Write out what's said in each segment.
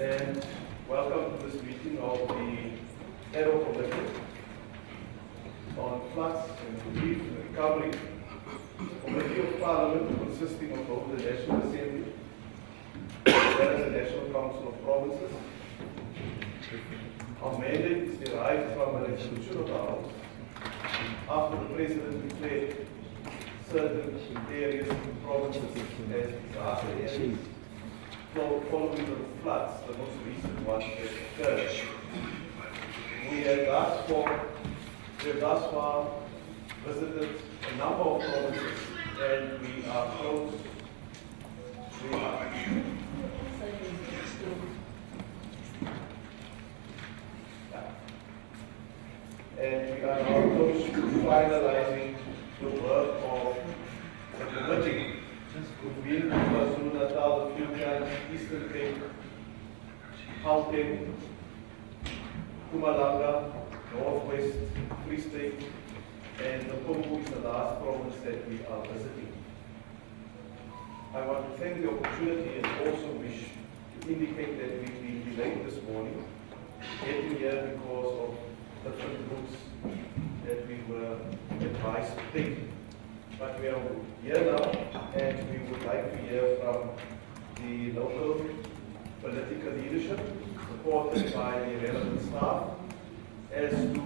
and welcome to this meeting of the Ad Hoc Committee on Floods and Relief and Recovery. Committee of Parliament consisting of both the National Assembly as well as the National Council of Provinces. Our mandate is derived from a resolution of the House after the President declared certain areas and provinces as disaster areas following the floods, the most recent ones that occurred. We have thus far visited a number of provinces, and we are close. And we are now close to finalizing the work of the committee. Being KwaZulu-Natal, the Fujian, Eastern Cape, Gauteng, Mpumalanga, Northwest, Free State, and Limpopo is the last province that we are visiting. I want to thank the opportunity and also wish to indicate that we've been delayed this morning, getting here because of different routes that we were advised to take. But we are here now, and we would like to hear from the local political leadership, supported by the relevant staff, as to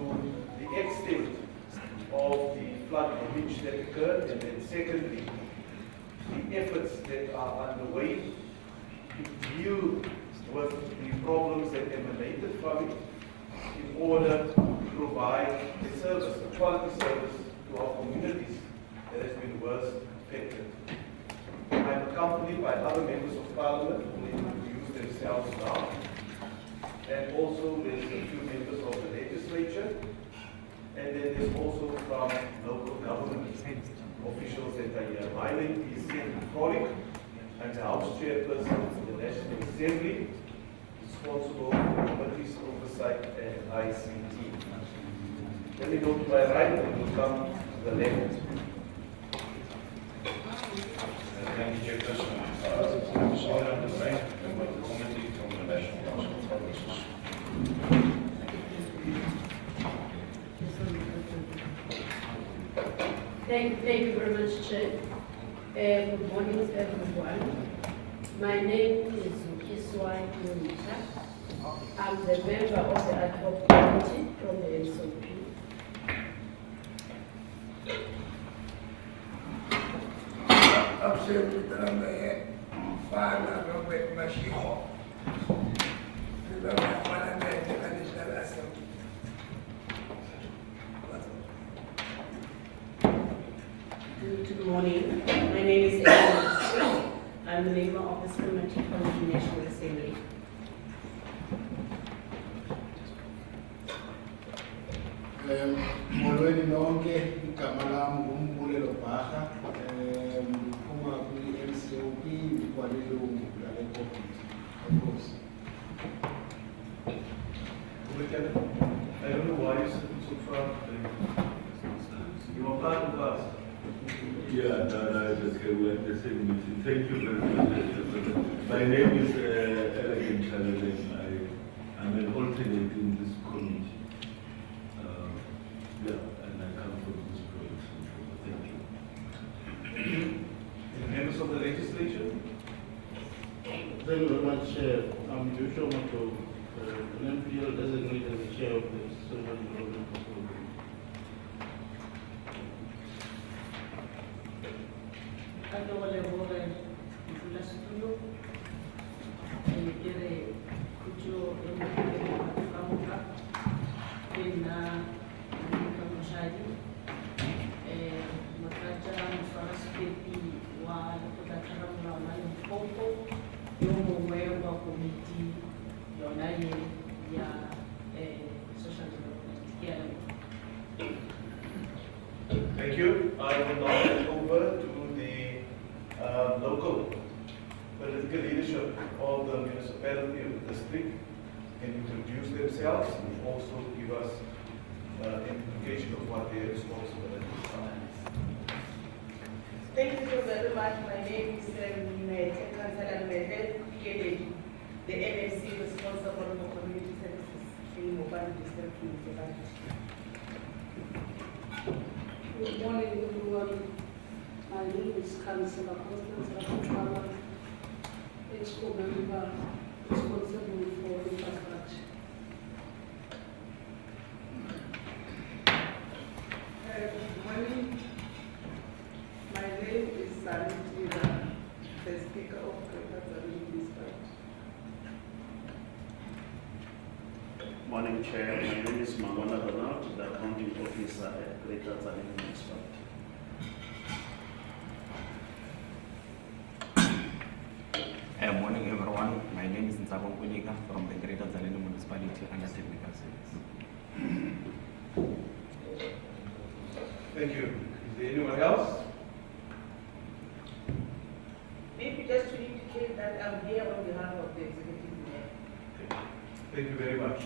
the extent of the flood damage that occurred, and then secondly, the efforts that are underway to deal with the problems that emanated from it in order to provide a service, a quality service to our communities that has been worst affected. I'm accompanied by other members of Parliament who will introduce themselves now, and also there's a few members of the legislature, and then there's also from local government officials that are here. My name is Chronic. I'm the House Chairperson of the National Assembly, responsible for committees, oversight, and ICT. Let me go to my right and we'll come to the left. Thank you, Chairperson. I'm sorry on the right, member of the committee from the National Council of Provinces. Thank you very much, Chair. Good morning, everyone. My name is Kiswai Munita. I'm the member of the Ad Hoc Committee from the NCP. Good morning. My name is Ellen. I'm the member of this committee from the National Assembly. Molweni lonke, igama lami nguMbulelo Bharha, uphuma kwi-NCOP kwalelungu lale committee. I don't know why you're sitting so far. You are part of us. Yeah, no, it's okay. We're at the same meeting. Thank you very much. My name is Elegant Chaladen. I'm an alternate in this committee. Yeah, and I come from this province. Thank you. The members of the legislature? Thank you very much, I'm Joshua Mato, an MPL designated as the chair of the Social Development Program. Thank you. I will now hand over to the local political leadership of the municipality of the district and introduce themselves and also give us indication of what their responsibilities are. Thank you so very much. My name is Councillor Kennedy, the NSC municipality. Good morning, everyone. My name is Councillor Constance Rakutwala, HCO member responsible for infrastructure. Good morning. My name is Sanitira, the Speaker of Greater Tzaneen Municipality. Morning, Chair. My name is Mangwana Donald, the Accounting Officer at Greater Tzaneen Municipality. Morning everyone, my name is Ntsabo Kunika from the Greater Tzaneen Municipality under Technical Service. Thank you. Is there anyone else? Maybe just to indicate that I'm here on behalf of the Executive Mayor. Thank you very much.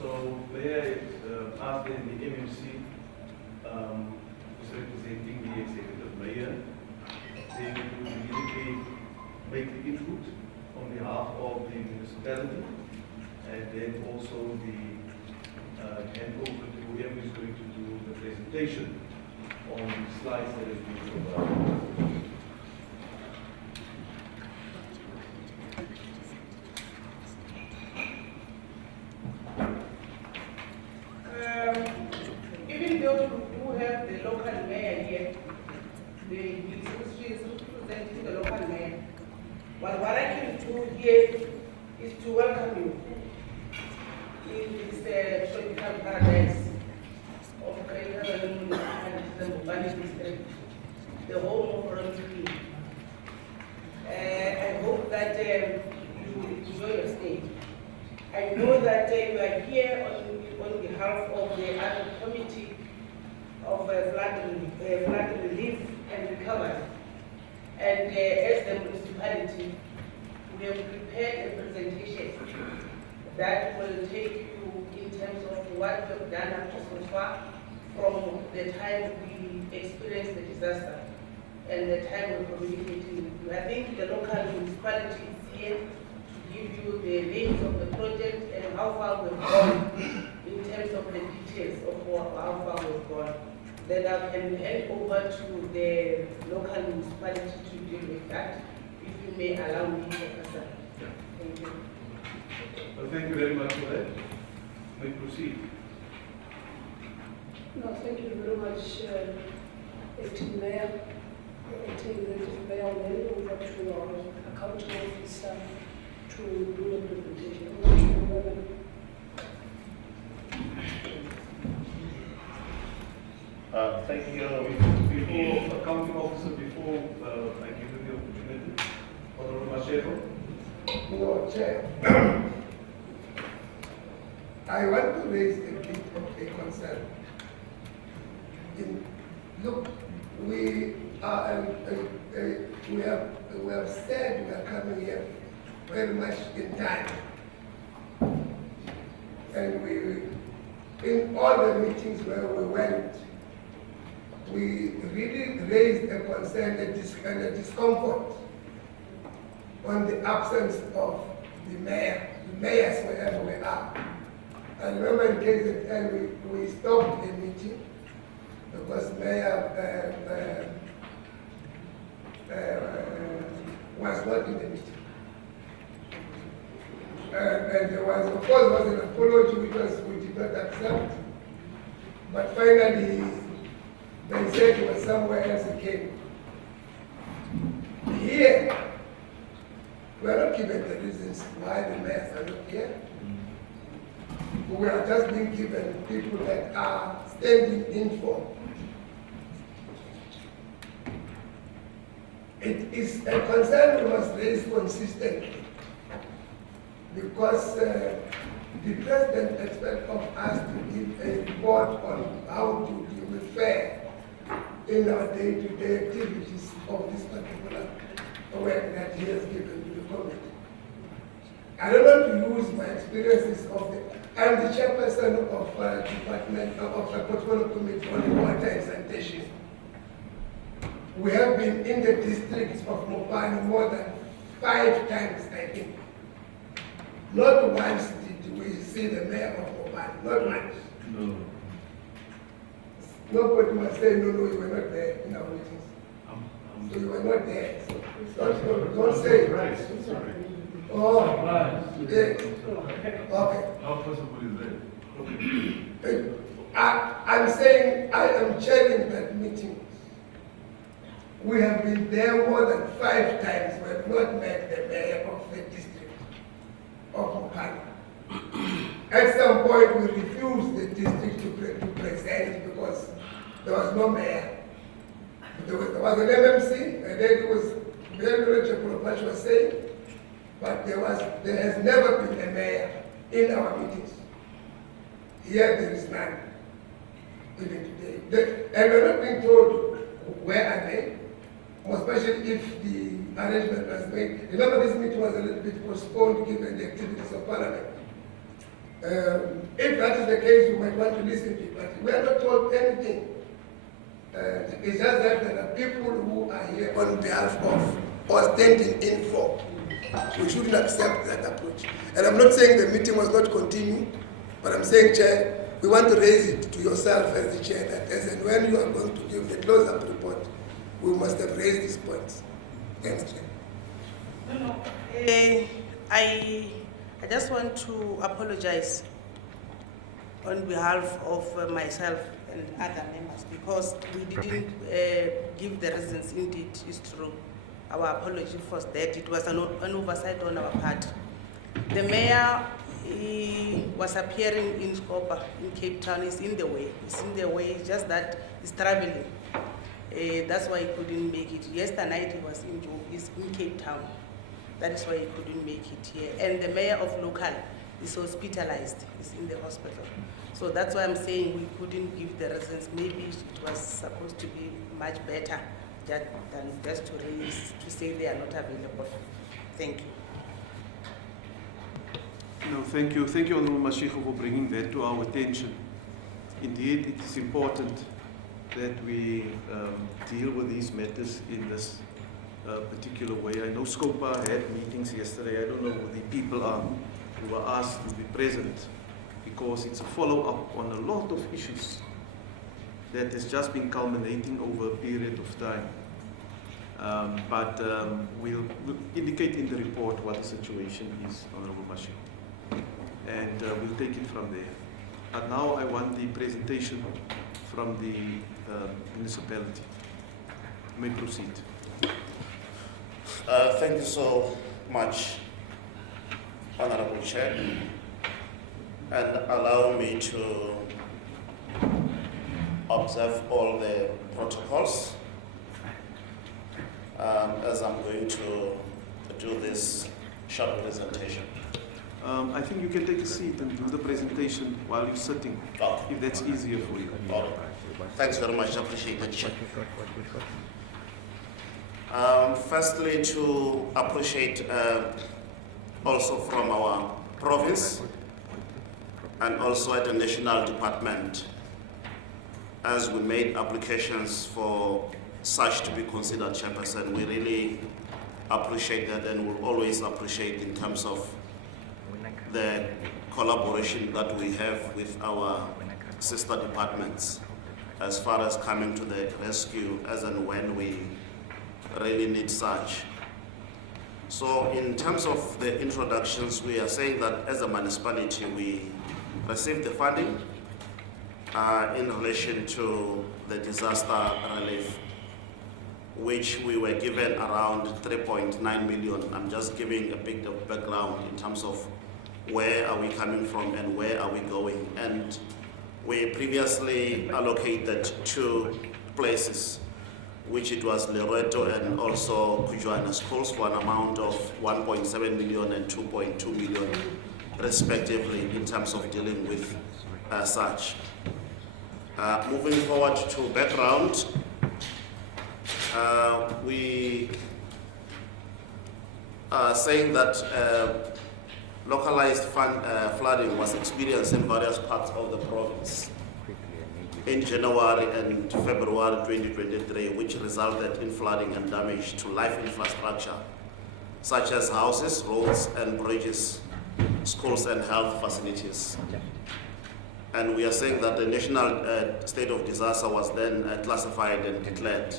So, Mayor is asked in the MMC, who's representing the Executive Mayor, they will immediately make the input on behalf of the municipality, and then also the hand over to whoever is going to do the presentation on the slides that has been provided. Even though we do have the local mayor here, she is representing the local mayor. But what I can do here is to welcome you in this tropical paradise of Greater Tzaneen Municipality, the Mbubane district, the home of royalty. I hope that you will enjoy your stay. I know that you are here on behalf of the Ad hoc Committee of flood relief and recovery. And as the municipality, we have prepared a presentation that will take you in terms of what we have done up to so far from the time we experienced the disaster and the time we're communicating with you. I think the local municipality is here to give you the names of the project and how far we've gone in terms of the details of how far we've gone. Then I can hand over to the local municipality to deal with that, if you may allow me, Professor. Thank you. Well, thank you very much for that. May proceed. No, thank you very much, Acting Mayor, Acting Executive Mayor, and over to our accounting officer to do the presentation. Over to you, Madam. Thank you. Before, accounting officer, before I give you the opportunity, Honorable Mashego. No, Chair. I want to raise a bit of a concern. Look, we have said we are coming here very much in time, and we, in all the meetings where we went, we really raised a concern and a discomfort on the absence of the mayors wherever we are. I remember in KZN we stopped a meeting because Mayor was not in the meeting. And there was, of course, was an apology because we did not accept. But finally, they said it was somewhere else it came. Here, we are not given the reasons why the mayors are not here. We are just being given people that are standing in for. It is a concern we must raise consistently because the president expects of us to give a report on how to deal with fare in our day-to-day activities of this particular work that he has given to the committee. I don't want to use my experiences I'm the chairperson of department of the portfolio committee on water and sanitation. We have been in the districts of Mopani more than 5 times, I think. Not once did we see the mayor of one, not much. No. Nobody must say, no, you were not there in our meetings. I'm So you were not there. So don't say. Oh, yeah. Okay. How possible is that? I'm saying I am chairing that meeting. We have been there more than 5 times. We have not met the mayor of the district of Mopani. At some point, we refused the district to present because there was no mayor. There was an MMC, and then it was very knowledgeable of what she was saying, but there has never been a mayor in our meetings. Here there is none, even today. And we're not being told where are they, especially if the arrangement was made. Remember, this meeting was a little bit postponed given the activities of Parliament. If that is the case, we might want to listen to it, but we are not told anything. It's just that there are people who are here on behalf of or standing in for. We shouldn't accept that approach. And I'm not saying the meeting was not continued, but I'm saying, Chair, we want to raise it to yourself as the Chair that as and when you are going to give the close-up report, we must have raised these points. Thanks, Chair. No. I just want to apologize on behalf of myself and other members because we didn't give the reasons. Indeed, it's true. Our apology for that. It was an oversight on our part. The mayor was appearing in Scopa, in Cape Town. He's in the way. It's just that he's traveling. That's why he couldn't make it. Yesterday night he was in Cape Town. That is why he couldn't make it here. And the mayor of local is hospitalized. He's in the hospital. So that's why I'm saying we couldn't give the reasons. Maybe it was supposed to be much better than just to say they are not available. Thank you. No, thank you. Thank you, Honorable Mashiko, for bringing that to our attention. Indeed, it is important that we deal with these matters in this particular way. I know Scopa had meetings yesterday. I don't know who the people are who were asked to be present because it's a follow-up on a lot of issues that has just been culminating over a period of time. But we'll indicate in the report what the situation is, Honorable Mashiko. And we'll take it from there. And now I want the presentation from the municipality. You may proceed. Thank you so much, Honorable Chair, and allow me to observe all the protocols as I'm going to do this short presentation. I think you can take a seat and do the presentation while you're sitting, if that's easier for you. Thanks very much, I appreciate it, Chair. Firstly, to appreciate also from our province and also at the national department, as we made applications for such to be considered chairperson, we really appreciate that and will always appreciate in terms of the collaboration that we have with our sister departments as far as coming to the rescue as and when we really need such. So in terms of the introductions, we are saying that as a municipality, we received the funding in relation to the disaster relief, which we were given around 3.9 million. I'm just giving a bit of background in terms of where are we coming from and where are we going. And we previously allocated 2 places, which it was Loreto and also Kujuana schools for an amount of 1.7 million and 2.2 million respectively in terms of dealing with such. Moving forward to background, we are saying that localized flooding was experienced in various parts of the province in January and February 2023, which resulted in flooding and damage to life infrastructure, such as houses, roads and bridges, schools and health facilities. And we are saying that the national state of disaster was then classified and declared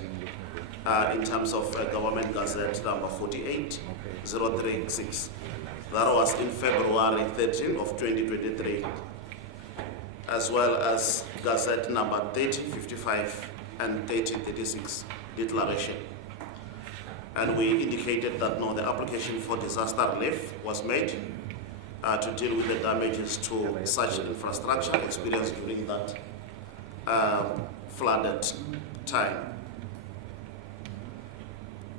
in terms of Government Gazette number 48036. That was in February 13 of 2023, as well as Gazette number 3055 and 3036 declaration. And we indicated that no, the application for disaster relief was made to deal with the damages to such infrastructure experienced during that flooded time.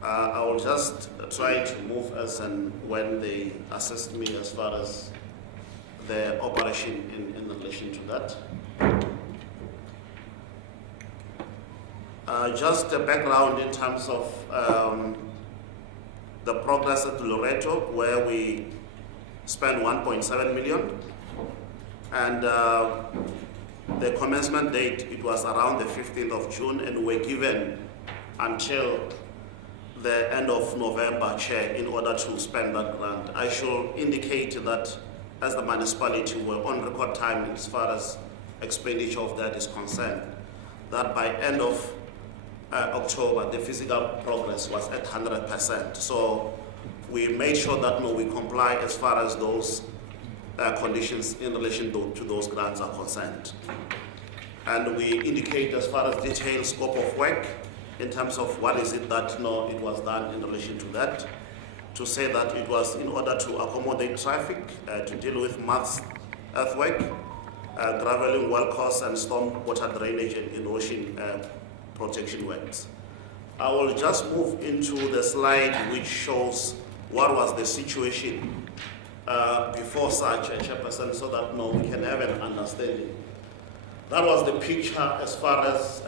I will just try to move as and when they assist me as far as the operation in relation to that. Just a background in terms of the progress at Loreto, where we spent 1.7 million, and the commencement date, it was around the 15th of June, and we were given until the end of November, Chair, in order to spend that grant. I should indicate that as the municipality, we're on record time as far as expenditure of that is concerned, that by end of October, the physical progress was at 100%. So we made sure that we comply as far as those conditions in relation to those grants are concerned. And we indicate as far as detailed scope of work in terms of what is it that it was done in relation to that, to say that it was in order to accommodate traffic, to deal with mass earthwork, graveling, well course, and storm water drainage and erosion protection works. I will just move into the slide which shows what was the situation before such a chairperson, so that we can have an understanding. That was the picture as far as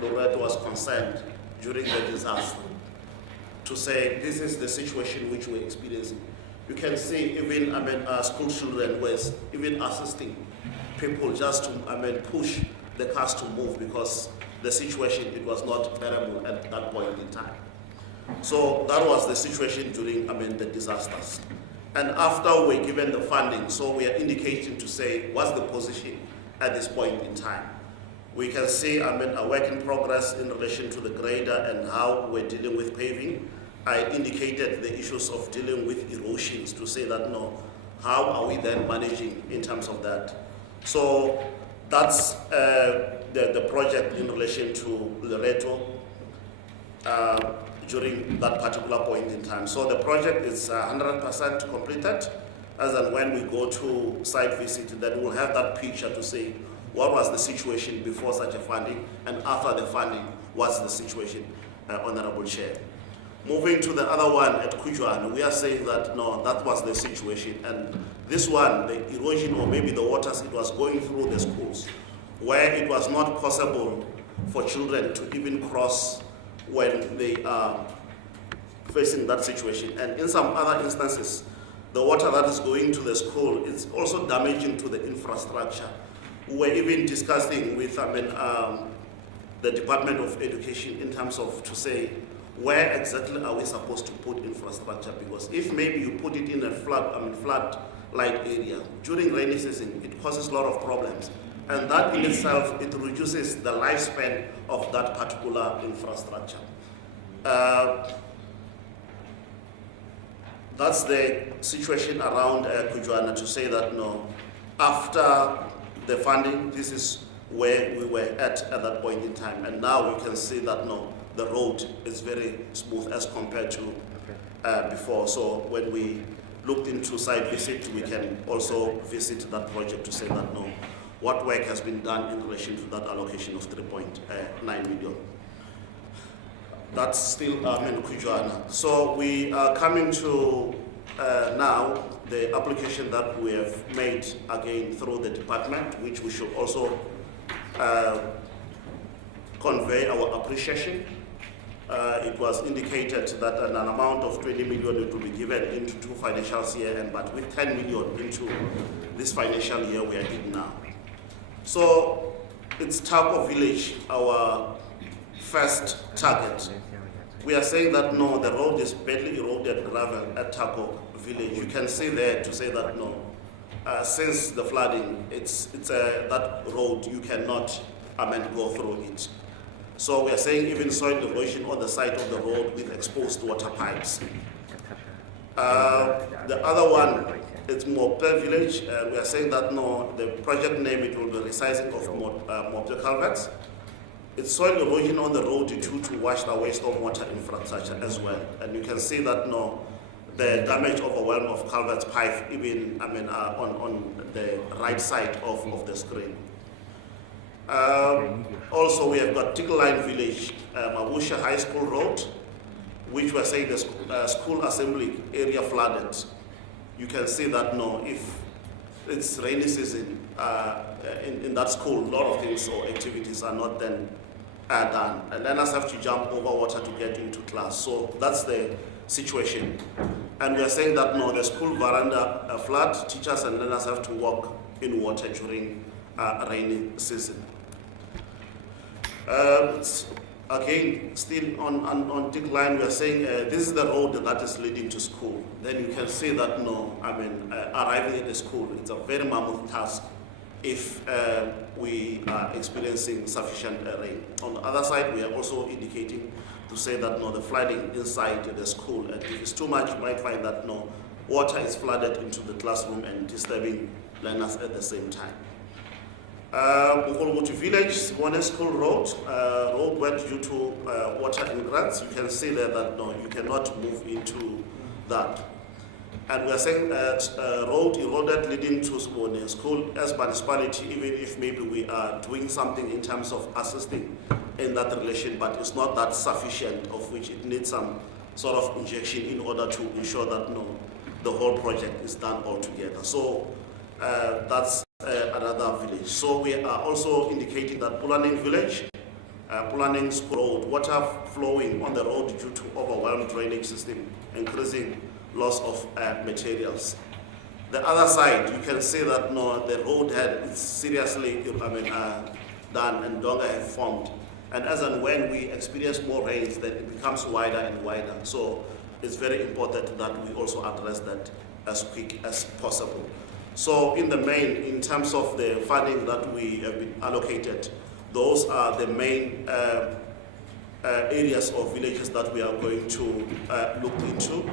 Loreto was concerned during the disaster. To say this is the situation which we're experiencing. You can see even school children were even assisting people just to push the cars to move, because the situation, it was not terrible at that point in time. So that was the situation during the disasters. And after we were given the funding, so we are indicating to say what's the position at this point in time. We can see a work in progress in relation to the grader and how we're dealing with paving. I indicated the issues of dealing with erosions to say that how are we then managing in terms of that? So that's the project in relation to Loreto during that particular point in time. So the project is 100% completed. As and when we go to site visit, then we'll have that picture to say what was the situation before such a funding, and after the funding, what's the situation, Honorable Chair. Moving to the other one at Kujuana, we are saying that that was the situation. And this one, the erosion or maybe the waters, it was going through the schools, where it was not possible for children to even cross when they are facing that situation. And in some other instances, the water that is going to the school is also damaging to the infrastructure. We're even discussing with the Department of Education in terms of to say, where exactly are we supposed to put infrastructure? Because if maybe you put it in a flood-like area, during rainy season, it causes a lot of problems. And that in itself, it reduces the lifespan of that particular infrastructure. That's the situation around Kujuana, to say that after the funding, this is where we were at that point in time. And now we can see that the road is very smooth as compared to before. So when we looked into site visit, we can also visit that project to say that what work has been done in relation to that allocation of 3.9 million. That's still Kujuana. So we are coming to now the application that we have made again through the department, which we should also convey our appreciation. It was indicated that an amount of 20 million will be given into 2 financial years, but with 10 million into this financial year we are in now. So it's Tako Village, our first target. We are saying that the road is badly eroded gravel at Tako Village. You can see there to say that since the flooding, it's that road you cannot go through it. So we are saying even soil erosion on the side of the road with exposed water pipes. The other one, it's Mope Village. We are saying that no, the project name, it will be resizing of Mope culverts. It's soil erosion on the road due to washed away stormwater infrastructure as well. And you can see that no, the damage overwhelm of culverts pipe even on the right side of the screen. Also, we have got Tickleline Village, Mabusha High School Road, which we're saying the school assembly area flooded. You can see that no, if it's rainy season in that school, a lot of things or activities are not then done, and learners have to jump over water to get into class. So that's the situation. And we are saying that no, the school veranda flood, teachers and learners have to walk in water during rainy season. Again, still on Tickline, we are saying this is the road that is leading to school. Then you can see that no, arriving at the school, it's a very mammoth task if we are experiencing sufficient rain. On the other side, we are also indicating to say that no, the flooding inside the school, and if it's too much, you might find that no, water is flooded into the classroom and disturbing learners at the same time. Mukolmutu Village, Simone School Road, road went due to water ingress. You can see there that no, you cannot move into that. And we are saying road eroded leading to Simone School as municipality, even if maybe we are doing something in terms of assisting in that relation, but it's not that sufficient, of which it needs some sort of injection in order to ensure that no, the whole project is done altogether. So that's another village. So we are also indicating that Pulaning Village, Pulaning School Road, water flowing on the road due to overwhelmed drainage system, increasing loss of materials. The other side, you can see that no, the road had seriously done and longer have formed. And as and when we experience more rains, then it becomes wider and wider. So it's very important that we also address that as quick as possible. So in the main, in terms of the funding that we have been allocated, those are the main areas or villages that we are going to look into.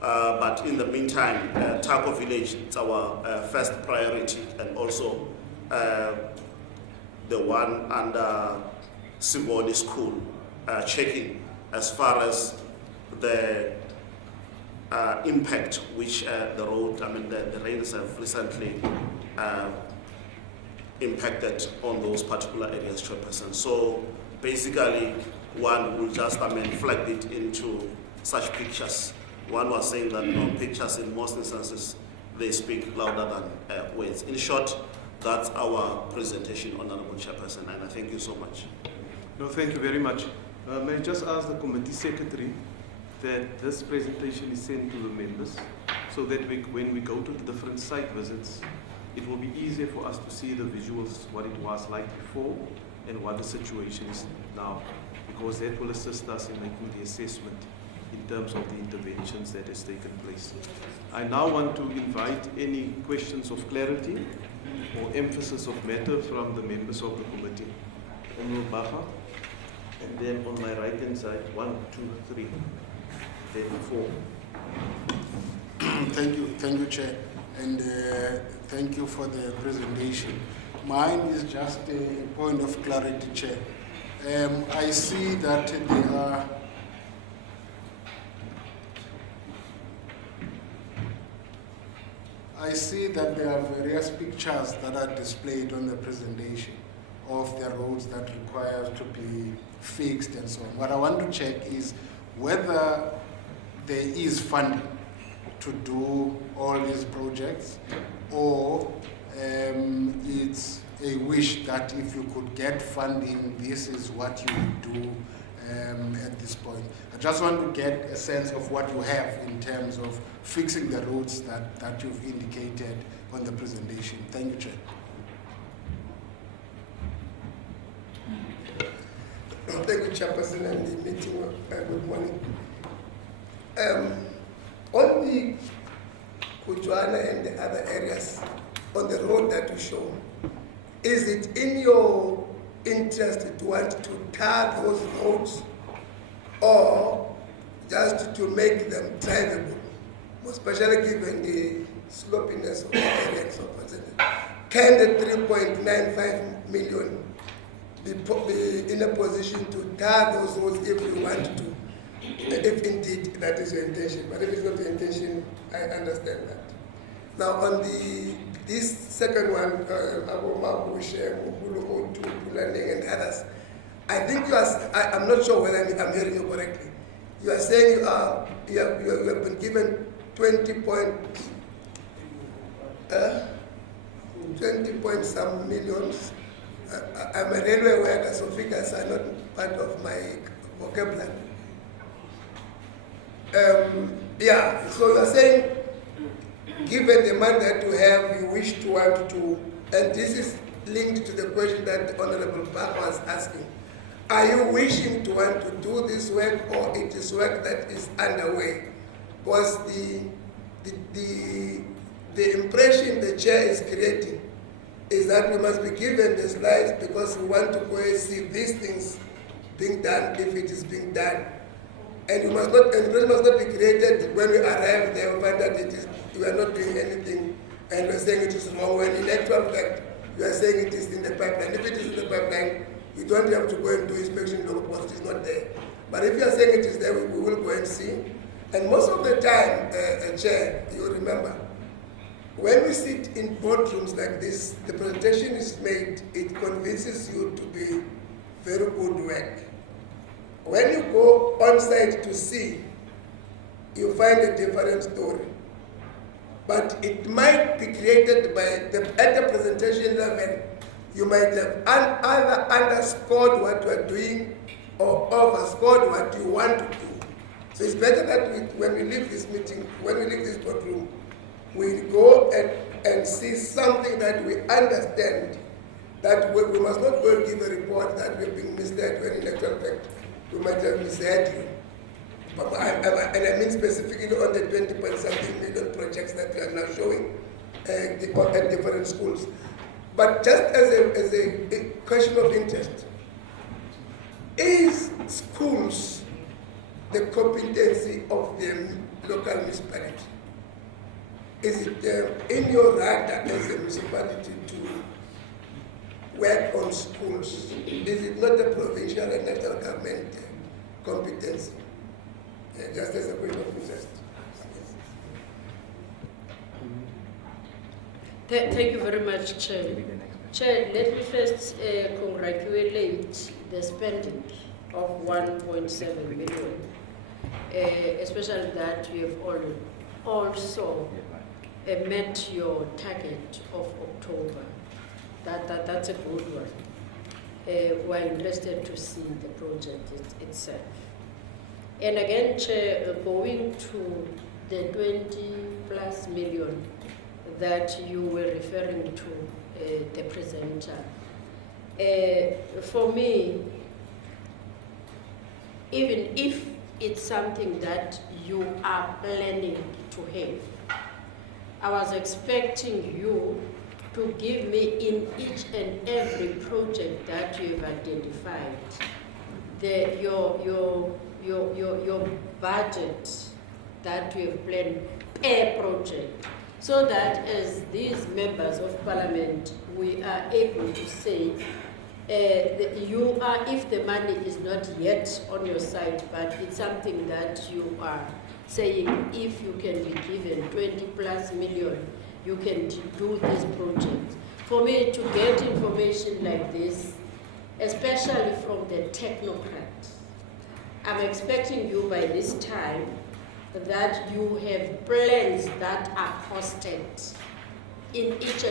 But in the meantime, Tako Village is our first priority, and also the one under Simone School, checking as far as the impact which the road, the rains have recently impacted on those particular areas, Chairperson. So basically, one will just flag it into such pictures. One was saying that no, pictures in most instances, they speak louder than words. In short, that's our presentation, Honorable Chairperson, and I thank you so much. No, thank you very much. May I just ask the committee secretary that this presentation is sent to the members so that when we go to the different site visits, it will be easier for us to see the visuals, what it was like before and what the situation is now, because that will assist us in making the assessment in terms of the interventions that has taken place. I now want to invite any questions of clarity or emphasis of matter from the members of the committee. Honorable Baha, and then on my right hand side, 1, 2, 3, then 4. Thank you, Chair, and thank you for the presentation. Mine is just a point of clarity, Chair. I see that there are various pictures that are displayed on the presentation of the roads that require to be fixed and so on. What I want to check is whether there is funding to do all these projects, or it's a wish that if you could get funding, this is what you would do at this point. I just want to get a sense of what you have in terms of fixing the roads that you've indicated on the presentation. Thank you, Chair. Thank you, Chairperson, and the meeting. Good morning. On the Kujuana and the other areas on the road that you show, is it in your interest to want to tar those roads or just to make them drivable, especially given the slopiness of the area and so forth? Can the 3.95 million be in a position to tar those roads if you want to, if indeed that is your intention? But if it's not your intention, I understand that. Now on this second one, learning and others, I think you are, I'm not sure whether I'm hearing you correctly. You are saying you have been given 20 point some millions. I'm a railway worker, so figures are not part of my vocabulary. Yeah, so you are saying, given the money that you have, you wish to want to, and this is linked to the question that Honorable Park was asking. Are you wishing to want to do this work, or it is work that is underway? Because the impression the chair is creating is that we must be given the slides because we want to go and see these things being done if it is being done. And you must not, and it must not be created when we arrive there, we find that it is, you are not doing anything and we are saying it is wrong, when in actual fact, you are saying it is in the pipeline. If it is in the pipeline, you don't have to go and do inspection because it is not there. But if you are saying it is there, we will go and see. And most of the time, Chair, you remember, when we sit in boardrooms like this, the presentation is made, it convinces you to be very good work. When you go on site to see, you find a different story. But it might be created by, at the presentation level, you might have either underscored what you are doing or overscored what you want to do. So it's better that when we leave this meeting, when we leave this boardroom, we go and see something that we understand, that we must not go and give a report that we've been misled when in actual fact we might have misled you. But and I mean specifically on the 20-point-something million projects that we are now showing at different schools. But just as a question of interest, is schools the competency of the local municipality? Is it in your radar as a municipality to work on schools? Is it not a provincial and national government competency? Just as a point of interest. Thank you very much, Chair. Chair, let me first congratulate the spending of 1.7 million, especially that you have also met your target of October. That's a good one. We're interested to see the project itself. And again, Chair, going to the 20+ million that you were referring to, the presenter. For me, even if it's something that you are planning to have, I was expecting you to give me in each and every project that you have identified, your budget that you have planned per project, so that as these members of parliament, we are able to say, you are, if the money is not yet on your side, but it's something that you are saying, if you can be given 20+ million, you can do this project. For me to get information like this, especially from the technocrats, I'm expecting you by this time that you have plans that are costed in each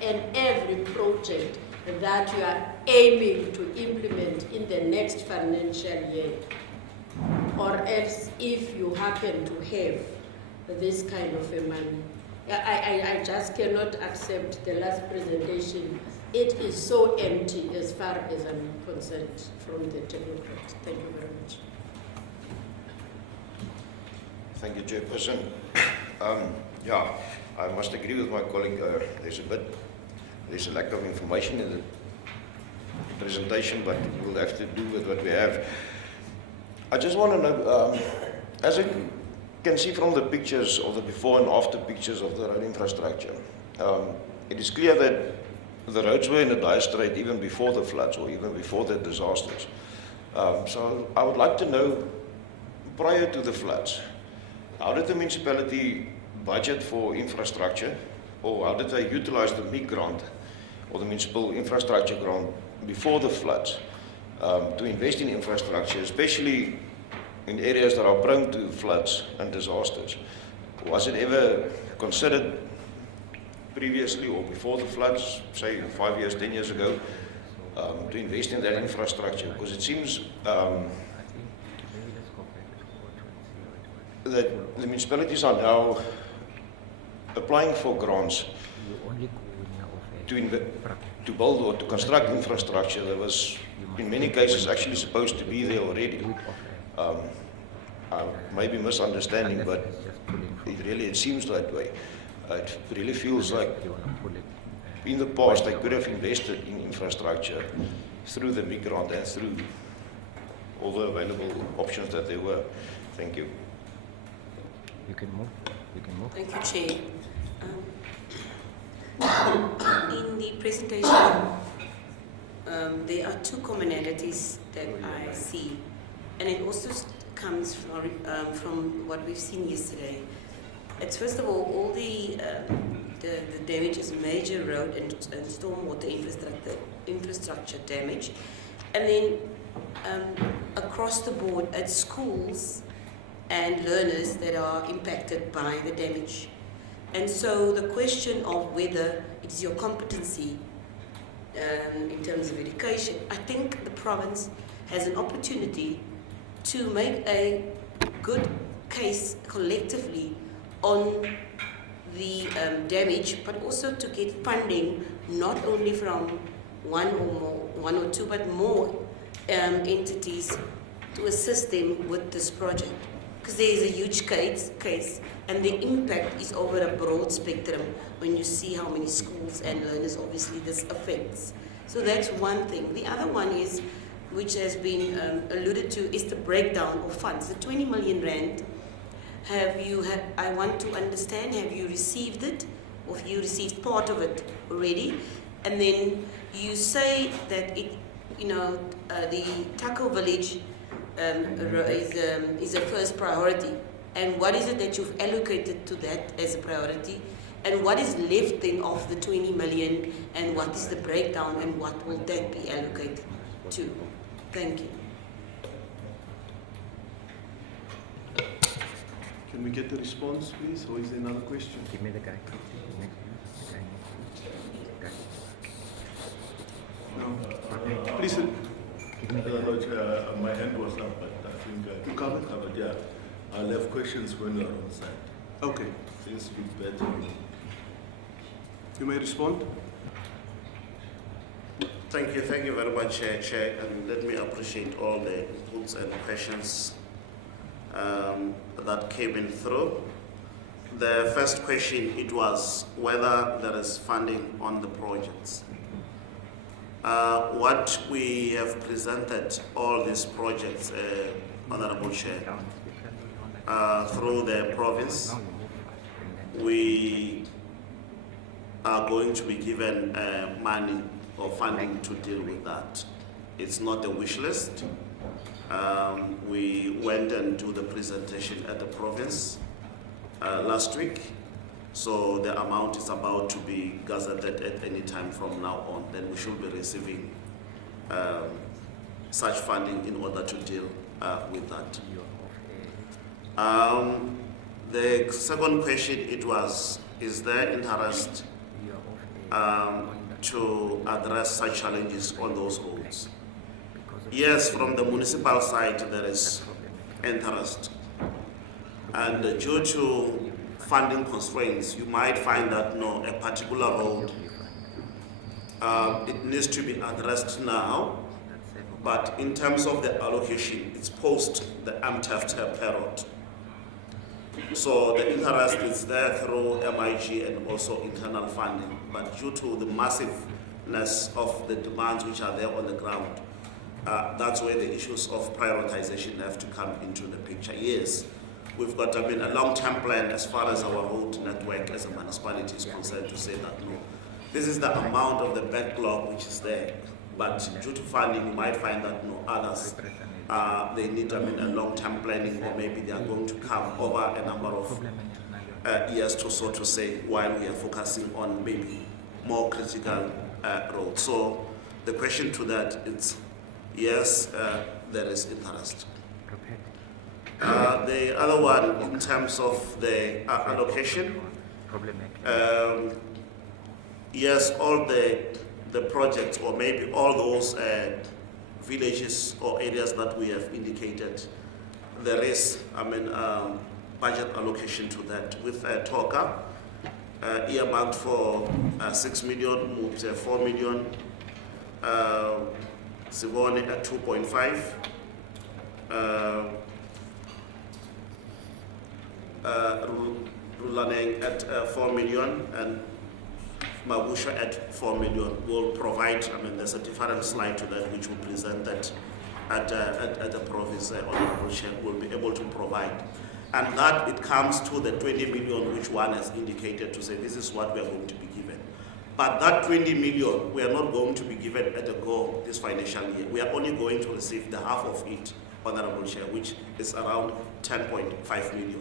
and every project that you are aiming to implement in the next financial year. Or else, if you happen to have this kind of a money, I just cannot accept the last presentation. It is so empty as far as I'm concerned from the technocrats. Thank you very much. Thank you, Chairperson. Yeah, I must agree with my colleague. There's a lack of information in the presentation, but we'll have to do with what we have. I just want to know, as you can see from the pictures of the before and after pictures of the road infrastructure, it is clear that the roads were in a dire strait even before the floods or even before the disasters. So I would like to know, prior to the floods, how did the municipality budget for infrastructure, or how did they utilize the MIG grant or the municipal infrastructure grant before the floods to invest in infrastructure, especially in areas that are prone to floods and disasters? Was it ever considered previously or before the floods, say 5 years, 10 years ago, to invest in that infrastructure? Because it seems that the municipalities are now applying for grants to build or to construct infrastructure that was, in many cases, actually supposed to be there already. I may be misunderstanding, but it seems that way. It really feels like in the past they could have invested in infrastructure through the MIG grant and through all the available options that there were. Thank you. You can move. Thank you, Chair. In the presentation, there are two commonalities that I see, and it also comes from what we've seen yesterday. It's first of all the damage is major road and stormwater infrastructure damage, and then across the board at schools and learners that are impacted by the damage. And so the question of whether it's your competency in terms of education, I think the province has an opportunity to make a good case collectively on the damage, but also to get funding not only from one or two, but more entities to assist them with this project. Because there is a huge case, and the impact is over a broad spectrum when you see how many schools and learners obviously this affects. So that's one thing. The other one is, which has been alluded to, is the breakdown of funds. The 20 million rand, I want to understand, have you received it, or have you received part of it already? And then you say that the Taco Village is a first priority. And what is it that you've allocated to that as a priority? And what is left then of the 20 million, and what is the breakdown, and what will that be allocated to? Thank you. Can we get the response, please, or is there another question? Give me the guy. No. Please. My hand was up, but I think I covered. Yeah, I'll have questions when you're on site. Okay. Things will be better. You may respond. Thank you very much, Chair, and let me appreciate all the inputs and questions that came in through. The first question, it was whether there is funding on the projects. What we have presented, all these projects, Honorable Chair, through the province, we are going to be given money or funding to deal with that. It's not a wish list. We went and do the presentation at the province last week. So the amount is about to be gazetted at any time from now on. Then we should be receiving such funding in order to deal with that. The second question, it was, is there interest to address such challenges on those roads? Yes, from the municipal side there is interest. And due to funding constraints, you might find that a particular road, it needs to be addressed now, but in terms of the allocation, it's post the AMTEF period. So the interest is there through MIG and also internal funding. But due to the massiveness of the demands which are there on the ground, that's where the issues of prioritization have to come into the picture. Yes, we've got a long-term plan as far as our road network as a municipality is concerned to say that no, this is the amount of the backlog which is there. But due to funding, you might find that no others, they need a long-term planning, or maybe they are going to come over a number of years to so to say, while we are focusing on maybe more critical roads. So the question to that is, yes, there is interest. The other one, in terms of the allocation, yes, all the projects, or maybe all those villages or areas that we have indicated, there is, budget allocation to that. With TOCA, earmarked for 6 million, moved 4 million, Sivone at 2.5, Rulaneng at 4 million, and Mabusha at 4 million will provide, there's a different slide to that which will present that at the province, Honorable Chair will be able to provide. And that it comes to the 20 million which one has indicated to say this is what we are going to be given. But that 20 million, we are not going to be given at the go this financial year. We are only going to receive the half of it, Honorable Chair, which is around 10.5 million.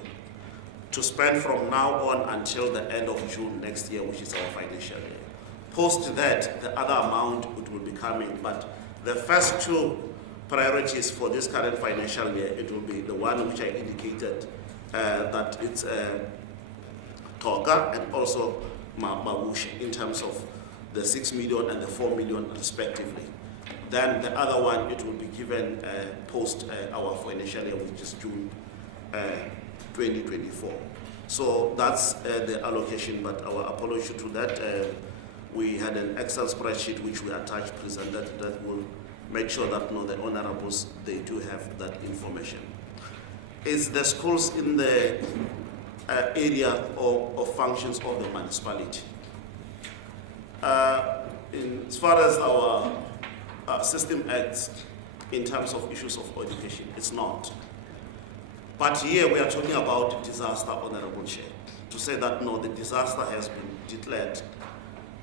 To spend from now on until the end of June next year, which is our financial year. Post that, the other amount it will be coming, but the first two priorities for this current financial year, it will be the one which I indicated, that it's TOCA and also Mabusha in terms of the 6 million and the 4 million respectively. Then the other one, it will be given post our financial year, which is June 2024. So that's the allocation, but our apology to that, we had an Excel spreadsheet which we attached, presented, that will make sure that the honorables, they do have that information. Is the schools in the area of functions of the municipality? As far as our system acts in terms of issues of education, it's not. But here we are talking about disaster, Honorable Chair, to say that no, the disaster has been declared.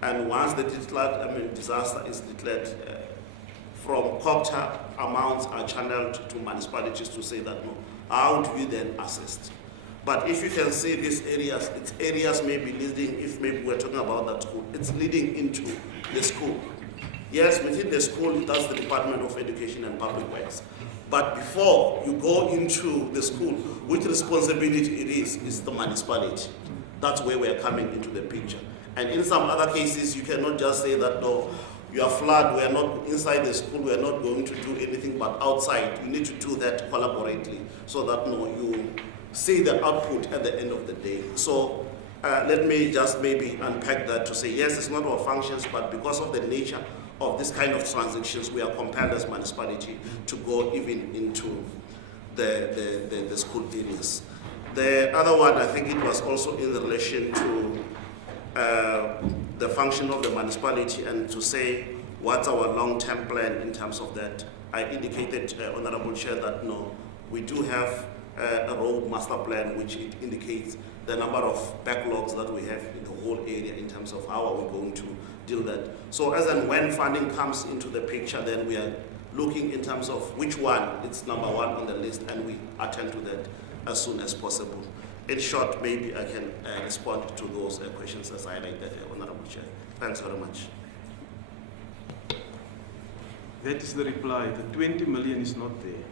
And once the disaster is declared, from COPTA, amounts are channeled to municipalities to say that no, how do we then assist? But if you can see these areas, it's areas maybe leading, if maybe we're talking about that school, it's leading into the school. Yes, within the school, that's the Department of Education and Public Works. But before you go into the school, which responsibility it is the municipality. That's where we are coming into the picture. And in some other cases, you cannot just say that, no, you are flood, we are not inside the school, we are not going to do anything but outside. You need to do that collaboratively so that you see the output at the end of the day. So let me just maybe unpack that to say, yes, it's not our functions, but because of the nature of this kind of transactions, we are compelled as municipality to go even into the school areas. The other one, I think it was also in relation to the function of the municipality and to say what's our long-term plan in terms of that. I indicated, Honorable Chair, that no, we do have a road master plan which it indicates the number of backlogs that we have in the whole area in terms of how are we going to deal that. So as and when funding comes into the picture, then we are looking in terms of which one, it's number one on the list, and we attend to that as soon as possible. In short, maybe I can respond to those questions as I like that, Honorable Chair. Thanks very much. That is the reply. The 20 million is not there.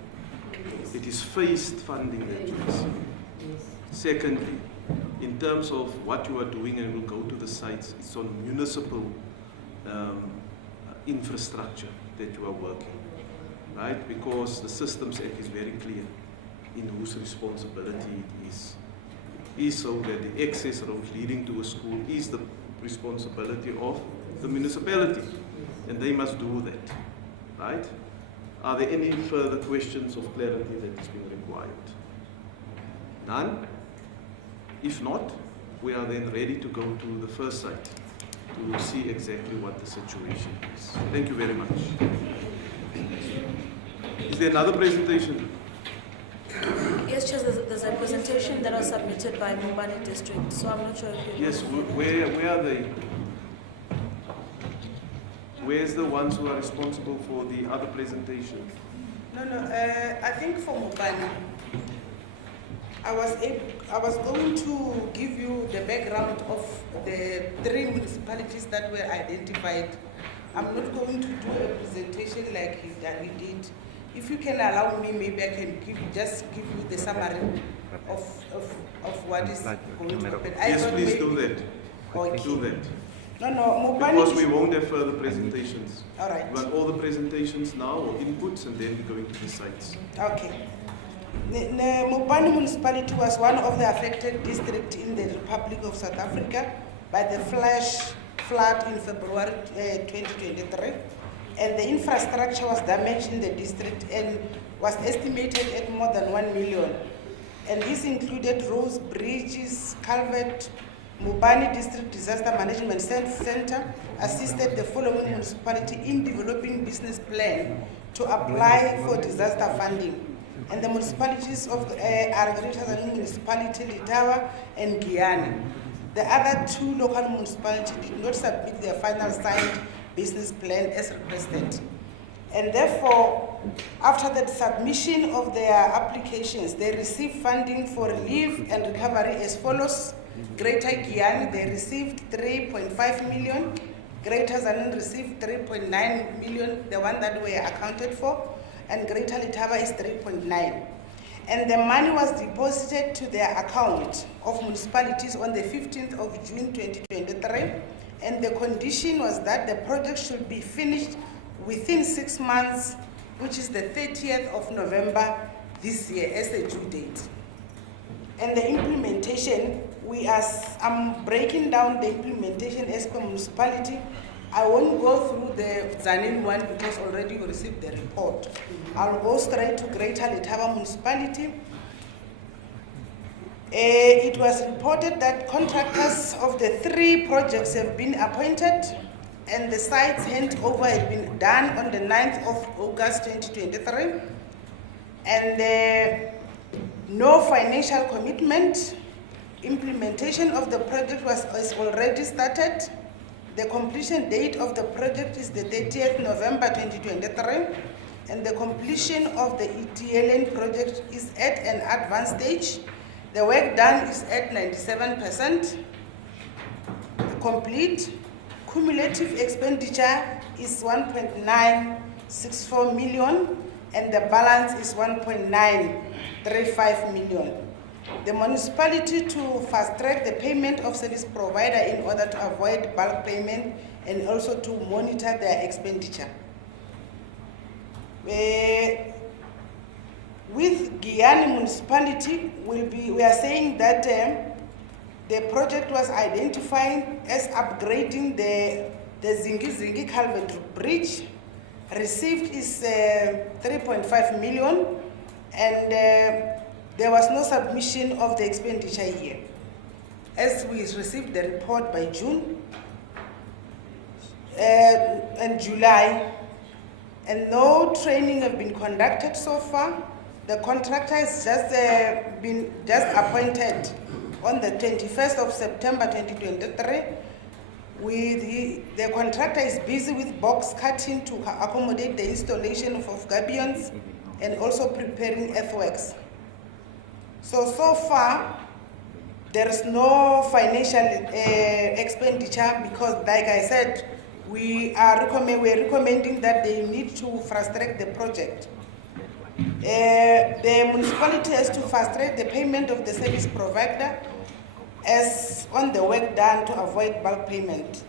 It is phased funding that you see. Secondly, in terms of what you are doing, and we'll go to the sites, it's on municipal infrastructure that you are working, right? Because the Systems Act is very clear in whose responsibility it is so that the access road leading to a school is the responsibility of the municipality, and they must do that, right? Are there any further questions of clarity that is being required? None? If not, we are then ready to go to the first site to see exactly what the situation is. Thank you very much. Is there another presentation? Yes, Chair, there's a presentation that was submitted by Mubani District, so I'm not sure if you... Yes, where are they? Where's the ones who are responsible for the other presentation? No, I think for Mubani, I was going to give you the background of the 3 municipalities that were identified. I'm not going to do a presentation like he did. If you can allow me, maybe I can just give you the summary of what is going to happen. Yes, please do that. Okay. Do that. No, Mubani. Because we won't have further presentations. All right. We want all the presentations now or inputs and then we're going to the sites. Okay. The Mubani municipality was one of the affected districts in the Republic of South Africa by the flash flood in February 2023. And the infrastructure was damaged in the district and was estimated at more than 1 million. And this included roads, bridges, culvert. Mubani District Disaster Management Center assisted the following municipality in developing business plan to apply for disaster funding. And the municipalities of are Greater Zanini Municipality, Litawa, and Guyana. The other 2 local municipalities did not submit their final signed business plan as requested. And therefore, after the submission of their applications, they received funding for relief and recovery as follows. Greater Guyana, they received 3.5 million. Greater Zanini received 3.9 million, the one that were accounted for. And Greater Litawa is 3.9. And the money was deposited to their account of municipalities on the 15th of June 2023. And the condition was that the project should be finished within 6 months, which is the 30th of November this year as the due date. And the implementation, I'm breaking down the implementation as per municipality. I won't go through the Zanin one because already we received the report. I'll go straight to Greater Litawa municipality. It was reported that contractors of the 3 projects have been appointed and the site's handover had been done on the 9th of August 2023. And no financial commitment. Implementation of the project is already started. The completion date of the project is the 30th November 2023, and the completion of the ETLN project is at an advanced stage. The work done is at 97% complete. Cumulative expenditure is 1.964 million, and the balance is 1.935 million. The municipality to fast-track the payment of service provider in order to avoid bulk payment and also to monitor their expenditure. With Guyana municipality, we are saying that the project was identified as upgrading the Zingi Culvert Bridge. Received is 3.5 million, and there was no submission of the expenditure here. As we received the report by June and July, and no training have been conducted so far. The contractor has just been appointed on the 21st of September 2023. The contractor is busy with box cutting to accommodate the installation of gabions and also preparing earthworks. So far, there is no financial expenditure because, like I said, we're recommending that they need to fast-track the project. The municipality has to fast-track the payment of the service provider as on the work done to avoid bulk payment.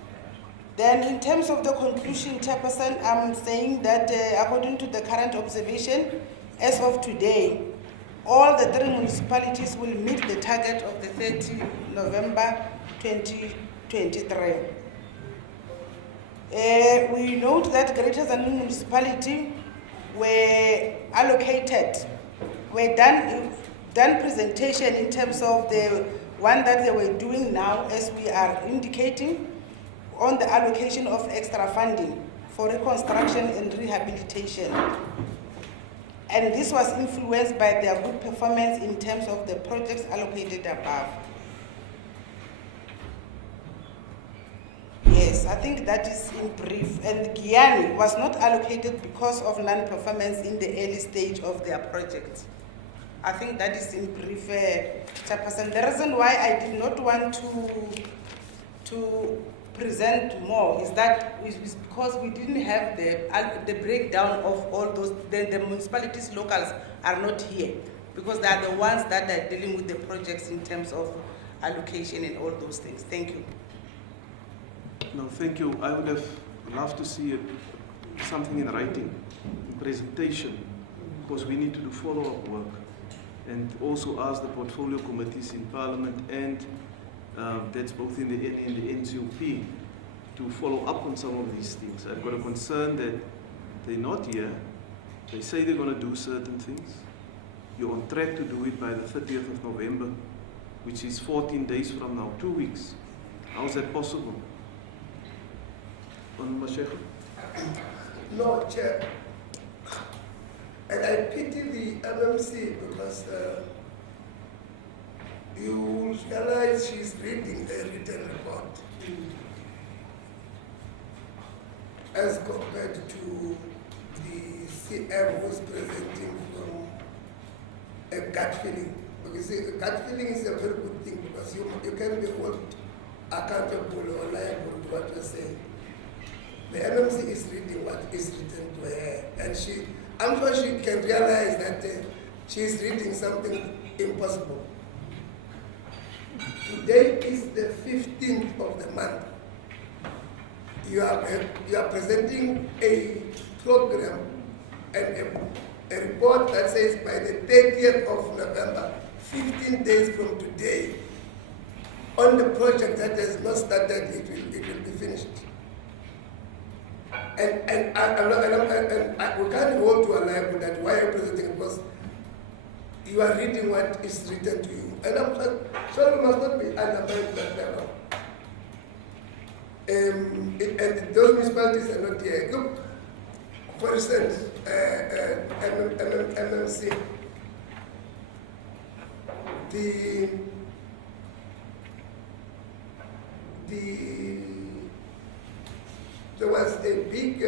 Then in terms of the conclusion, Chairperson, I'm saying that according to the current observation, as of today, all the 3 municipalities will meet the target of the 30 November 2023. We note that Greater Zanini municipality were allocated, done presentation in terms of the one that they were doing now, as we are indicating, on the allocation of extra funding for reconstruction and rehabilitation. And this was influenced by their good performance in terms of the projects allocated above. Yes, I think that is in brief. And Guyane was not allocated because of non-performance in the early stage of their project. I think that is in brief, Chairperson. The reason why I did not want to present more is that is because we didn't have the breakdown of all those. The municipalities locals are not here because they are the ones that are dealing with the projects in terms of allocation and all those things. Thank you. No, thank you. I would have loved to see something in writing, in presentation, because we need to do follow-up work and also ask the portfolio committees in Parliament and that's both in the NA and the NCOP to follow up on some of these things. I've got a concern that they're not here. They say they're going to do certain things. You're on track to do it by the 30th of November, which is 14 days from now, 2 weeks. How is that possible? No, Chair. And I pity the MMC because you realize she's reading a written report as compared to the CM who's presenting from a gut feeling. Because you see, a gut feeling is a very good thing because you can be held accountable or liable to what you're saying. The MMC is reading what is written to her, and I'm sure she can realize that she is reading something impossible. Today is the 15th of the month. You are presenting a program and a report that says by the 30th of November, 15 days from today, on the project that has not started, it will be finished. And we can't hold to a lie with that. Why are you presenting? Because you are reading what is written to you. And I'm sure we must not be undermined that level. And those municipalities are not here. Look, for instance, MMC, there was a big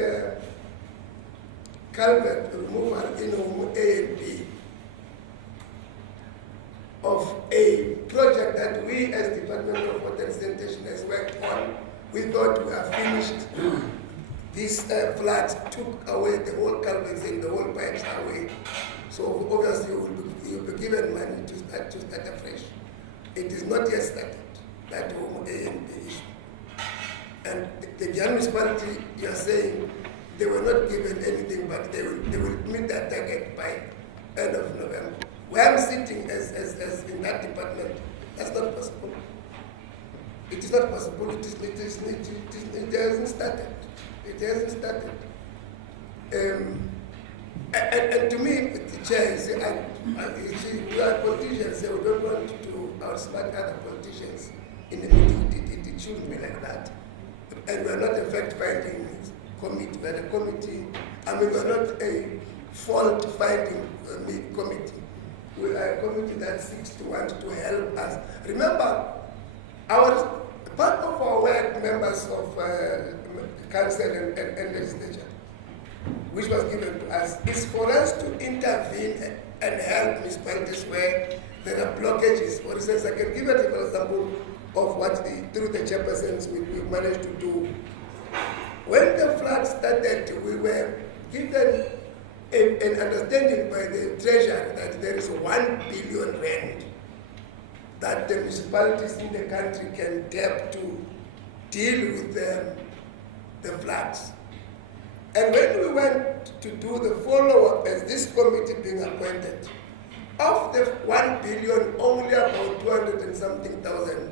culvert removal in A and B of a project that we as Department of Water and Sanitation has worked on. We thought we are finished. This flood took away the whole culverts and the whole pipes away. So obviously you'll be given money to start afresh. It is not yet started, that home A and B issue. And the Guyane municipality, you are saying they were not given anything, but they will meet that target by end of November. Where I'm sitting as in that department, that's not possible. It is not possible. It hasn't started. It hasn't started. And to me, the chair, you see, we are politicians, so we don't want to outsmart other politicians in the meeting. It shouldn't be like that. And we are not a fact-finding committee. We are a committee. I mean, we are not a fault-finding committee. We are a committee that seeks to want to help us. Remember, part of our work, members of council and legislature, which was given to us, is for us to intervene and help municipalities where there are blockages. For instance, I can give an example of what through the chairpersons we managed to do. When the flood started, we were given an understanding by the treasurer that there is 1 billion rand that the municipalities in the country can tap to deal with the floods. And when we went to do the follow-up as this committee being appointed, of the 1 billion, only about 200 and something thousand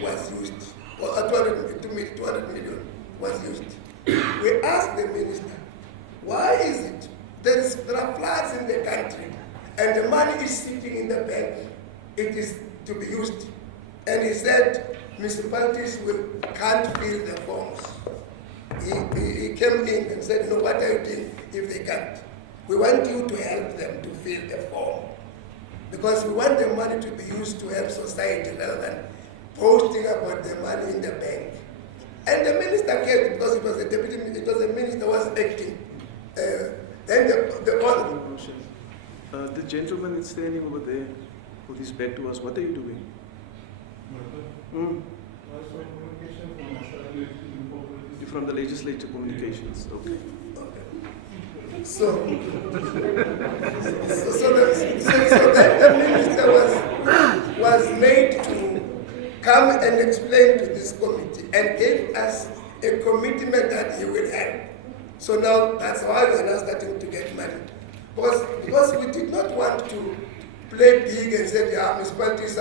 was used, or 200 million was used. We asked the minister, why is it there are floods in the country and the money is sitting in the bank, it is to be used. and he said municipalities can't fill the forms. He came in and said, no, what are you doing if they can't? We want you to help them to fill the form, because we want the money to be used to help society rather than posting about the money in the bank. And the minister came because it was a deputy, it was a minister was acting. Then the gentleman is standing over there with his back to us. What are you doing? You're from the legislature communications. Okay. So the minister was made to come and explain to this committee and gave us a commitment that he will help. So now that's why we're now starting to get money. Because we did not want to play big and say, yeah, municipalities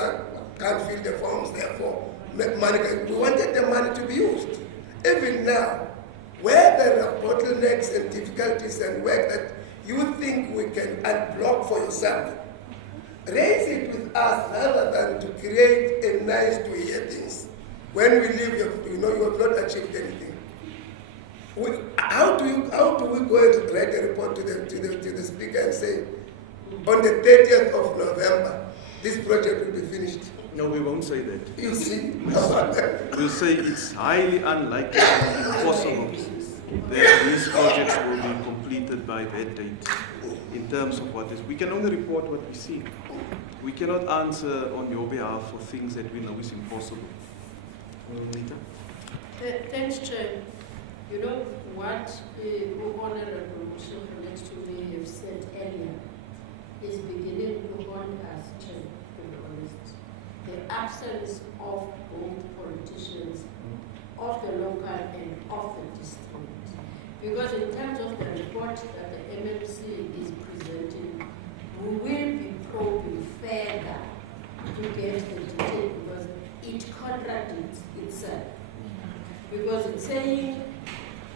can't fill the forms, therefore money. We wanted the money to be used. Even now, where there are bottlenecks and difficulties and work that you think we can unblock for yourself, raise it with us rather than to create a nice to hear things. When we leave, you have not achieved anything. How do we go and write a report to the speaker and say, on the 30th of November, this project will be finished? No, we won't say that. You see? We'll say it's highly unlikely and possible that these projects will be completed by that date. In terms of what is, we can only report what we see. We cannot answer on your behalf for things that we know is impossible. Nita? Thanks, Chair. You know what Honorable Muslim next to me have said earlier is beginning to haunt us, Chair, to be honest. The absence of both politicians, of the local and of the district. Because in terms of the report that the MMC is presenting, we will be probing further to get the detail because it contradicts itself. Because it's saying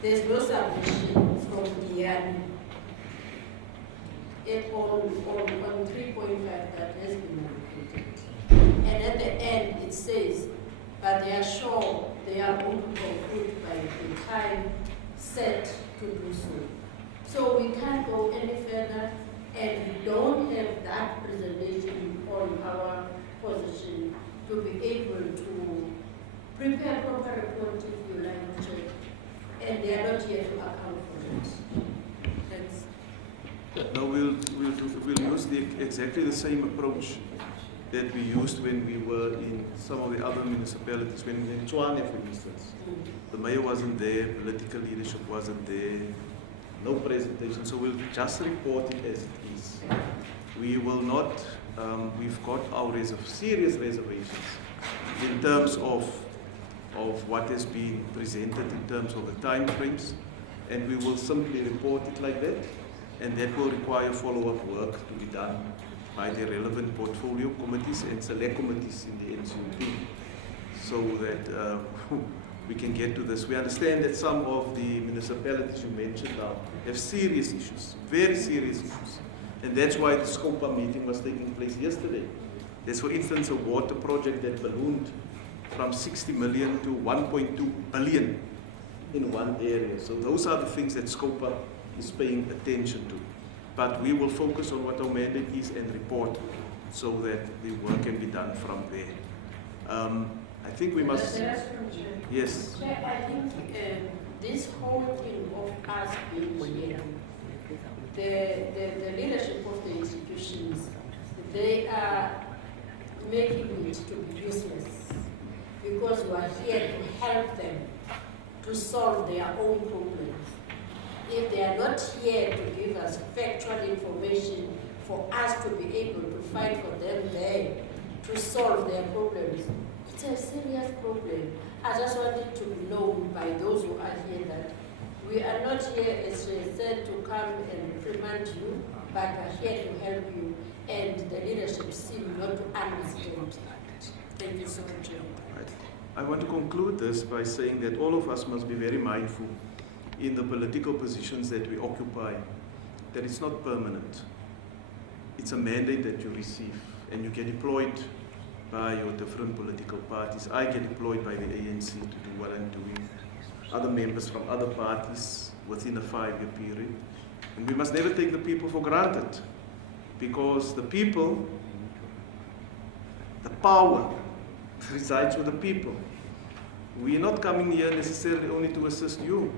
there's no submission from the on 3.5 that has been allocated. And at the end it says, but they are sure they are going to conclude by the time set to do so. So we can't go any further, and we don't have that presentation on our position to be able to prepare proper report if you like to, and they are not here to account for it. Thanks. No, we'll use exactly the same approach that we used when we were in some of the other municipalities, when we were in Tshwane, for instance. The mayor wasn't there, political leadership wasn't there, no presentation, so we'll just report it as it is. We will not, we've got our serious reservations in terms of what has been presented in terms of the time frames, and we will simply report it like that, and that will require follow-up work to be done by the relevant portfolio committees and select committees in the NCUP, so that we can get to this. We understand that some of the municipalities you mentioned now have serious issues, very serious issues, and that's why the SCOPA meeting was taking place yesterday. There's, for instance, a water project that ballooned from 60 million to 1.2 billion in one area. So those are the things that SCOPA is paying attention to. But we will focus on what our mandate is and report so that the work can be done from there. I think we must... Yes. I think this whole thing of us being here, the leadership of the institutions, they are making it to be useless because we are here to help them to solve their own problems. If they are not here to give us factual information for us to be able to fight for them there, to solve their problems, it's a serious problem. I just want it to be known by those who are here that we are not here, as she said, to come and reprimand you, but we are here to help you, and the leadership seem not to understand. Thank you so much. I want to conclude this by saying that all of us must be very mindful in the political positions that we occupy, that it's not permanent. It's a mandate that you receive, and you get deployed by your different political parties. I get employed by the ANC to do what I'm doing. Other members from other parties within a 5-year period. And we must never take the people for granted, because the people, the power resides with the people. We are not coming here necessarily only to assist you.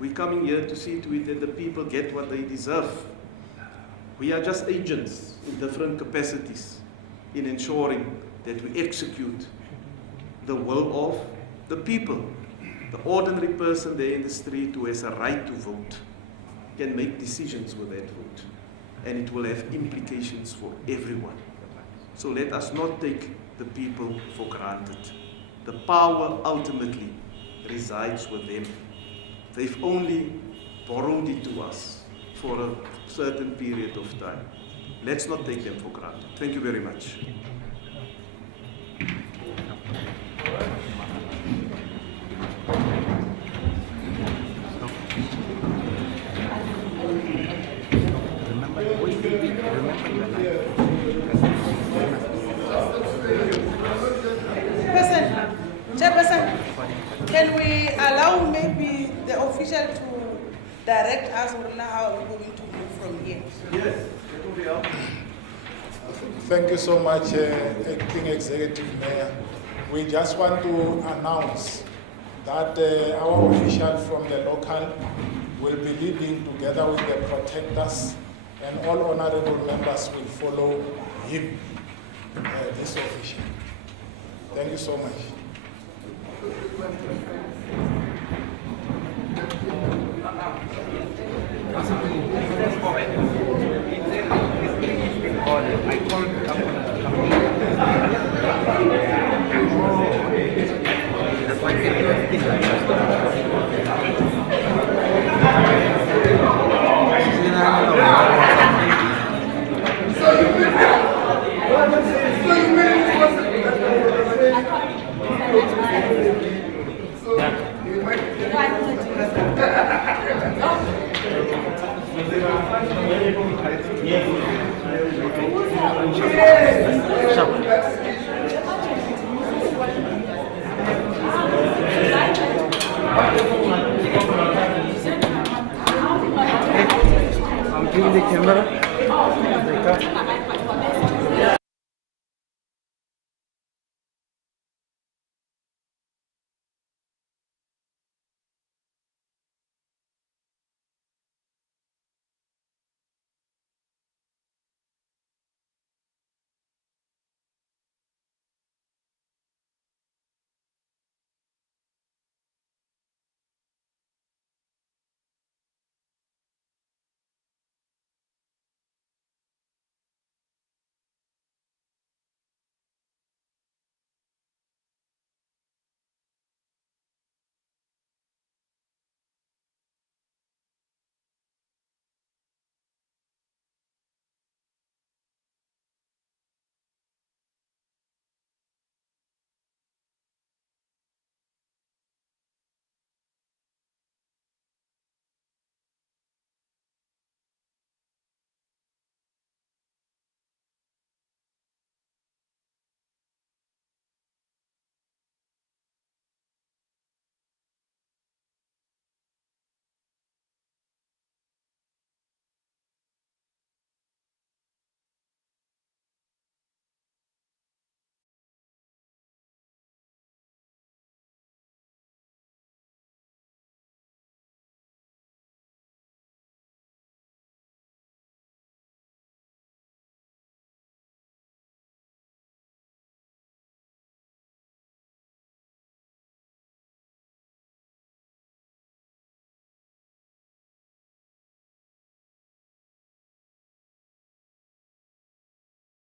We're coming here to see to it that the people get what they deserve. We are just agents in different capacities in ensuring that we execute the will of the people. The ordinary person there in the street who has a right to vote can make decisions with that vote, and it will have implications for everyone. So let us not take the people for granted. The power ultimately resides with them. They've only borrowed it to us for a certain period of time. Let's not take them for granted. Thank you very much. Chairperson, can we allow maybe the official to direct us on how we're going to move from here? Yes, that will be helpful. Thank you so much, Acting Executive Mayor. We just want to announce that our official from the local will be leading together with the protectors, and all honorable members will follow him, this official. Thank you so much. I'm doing the camera.